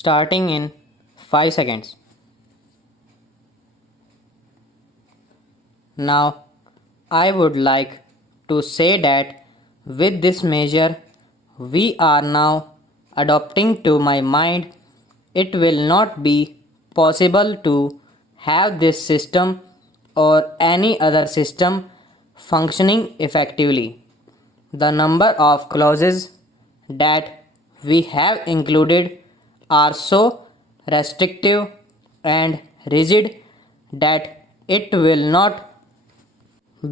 starting in 5 seconds. Now, I would like to say that with this measure we are now adopting to my mind, it will not be possible to have this system or any other system functioning effectively. The number of clauses that we have included are so restrictive and rigid that it will not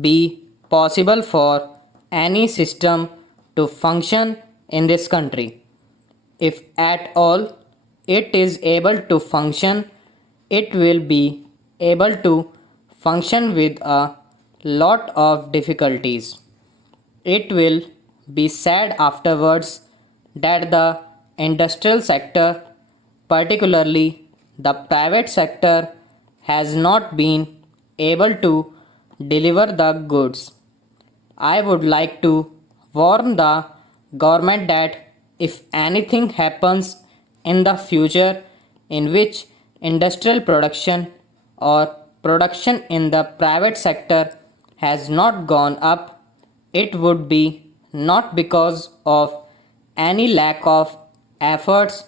be possible for any system to function in this country. If at all it is able to function, it will be able to function with a lot of difficulties. It will be said afterwards that the industrial sector, particularly the private sector, has not been able to deliver the goods. I would like to warn the government that if anything happens in the future in which industrial production or production in the private sector has not gone up, it would be not because of any lack of efforts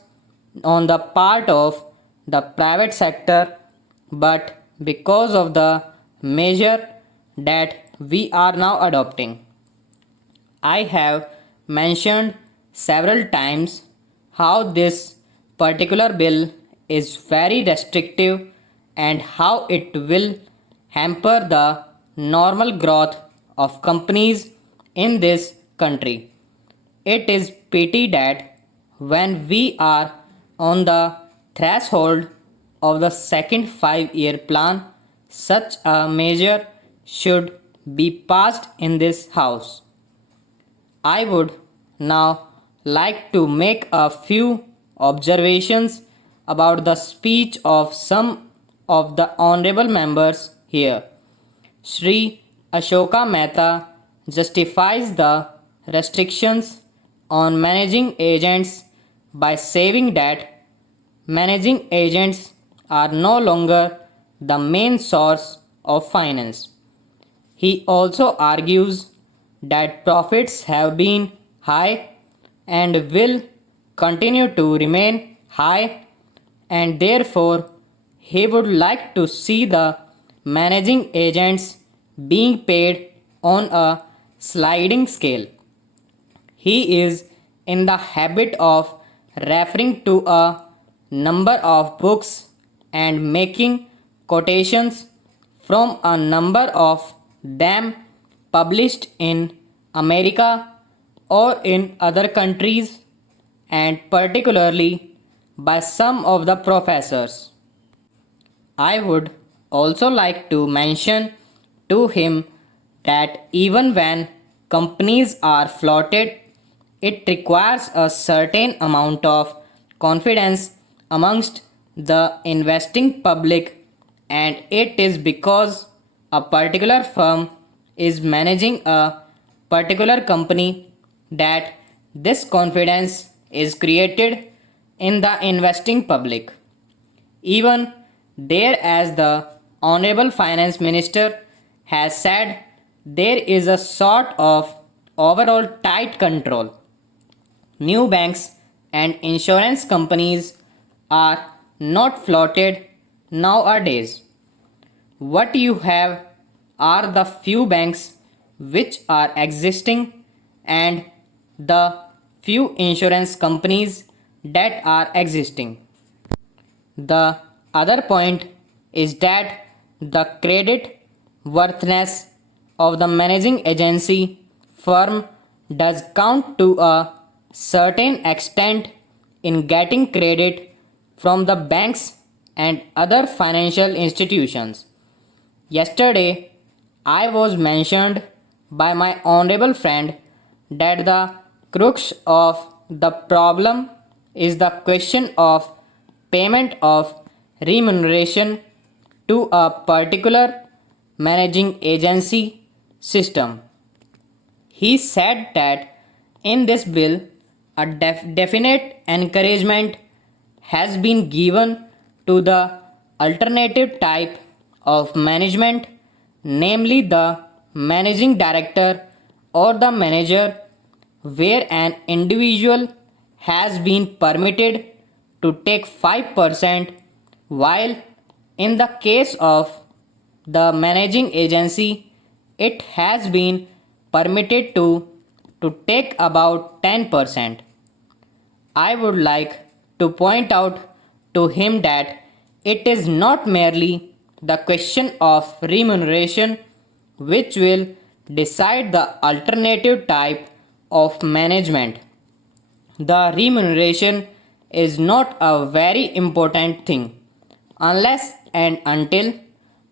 on the part of the private sector, but because of the measure that we are now adopting. I have mentioned several times how this particular bill is very restrictive and how it will hamper the normal growth of companies in this country. It is pity that when we are on the threshold of the second 5-year plan, such a measure should be passed in this House. I would now like to make a few observations about the speech of some of the honorable members here. Sri Ashoka Mehta justifies the restrictions on managing agents by saying that managing agents are no longer the main source of finance. He also argues that profits have been high and will continue to remain high, and therefore he would like to see the managing agents being paid on a sliding scale. He is in the habit of referring to a number of books and making quotations from a number of them published in America or in other countries, and particularly by some of the professors. I would also like to mention to him that even when companies are floated, it requires a certain amount of confidence amongst the investing public, and it is because a particular firm is managing a particular company that this confidence is created in the investing public. Even there, as the Honorable Finance Minister has said, there is a sort of overall tight control. New banks and insurance companies are not floated nowadays. What you have are the few banks which are existing and the few insurance companies that are existing. The other point is that the credit worthiness of the managing agency firm does count to a certain extent in getting credit from the banks and other financial institutions. Yesterday, I was mentioned by my honorable friend that the crux of the problem is the question of payment of remuneration to a particular managing agency system. He said that in this bill, a definite encouragement has been given to the alternative type of management, namely the managing director or the manager, where an individual has been permitted to take 5%, while in the case of the managing agency, it has been permitted to take about 10%. I would like to point out to him that it is not merely the question of remuneration which will decide the alternative type of management. The remuneration is not a very important thing unless and until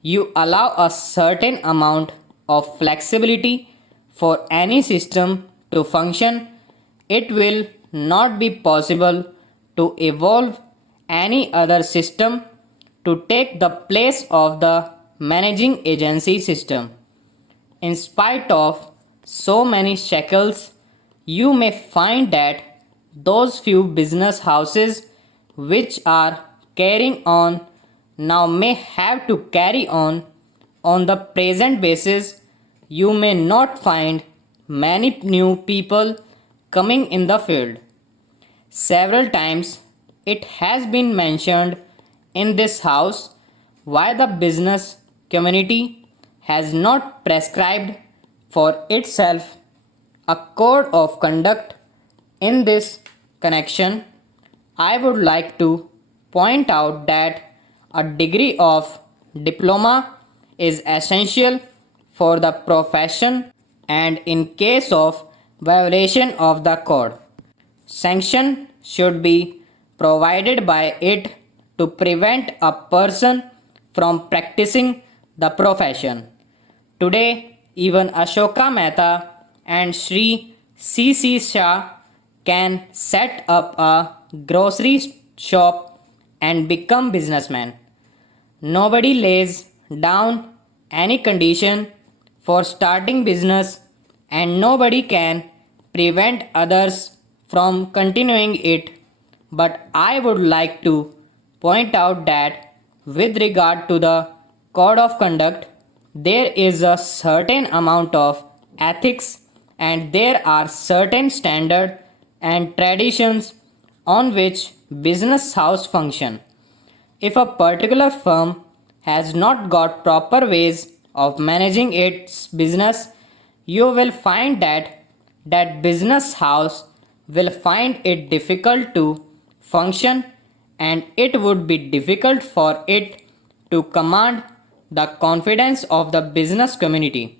you allow a certain amount of flexibility for any system to function. It will not be possible to evolve any other system to take the place of the managing agency system. In spite of so many shackles, you may find that those few business houses which are carrying on now may have to carry on the present basis. You may not find many new people coming in the field. Several times it has been mentioned in this house why the business community has not prescribed for itself a code of conduct. In this connection, I would like to point out that a degree of diploma is essential for the profession, and in case of violation of the code, sanction should be provided by it to prevent a person from practicing the profession. Today, even Ashoka Mehta and Sri C.C. Shah can set up a grocery shop and become businessmen. Nobody lays down any condition for starting business, and nobody can prevent others from continuing it. But I would like to point out that with regard to the code of conduct, there is a certain amount of ethics and there are certain standards and traditions on which business house function. If a particular firm has not got proper ways of managing its business, you will find that that business house will find it difficult to function, and it would be difficult for it to command the confidence of the business community.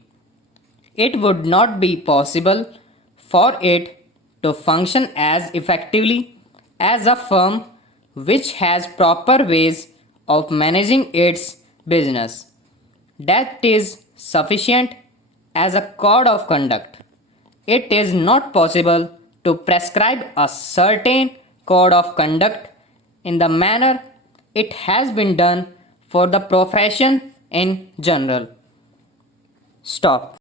It would not be possible for it to function as effectively as a firm which has proper ways of managing its business. That is sufficient as a code of conduct. It is not possible to prescribe a certain code of conduct in the manner it has been done for the profession in general. Stop.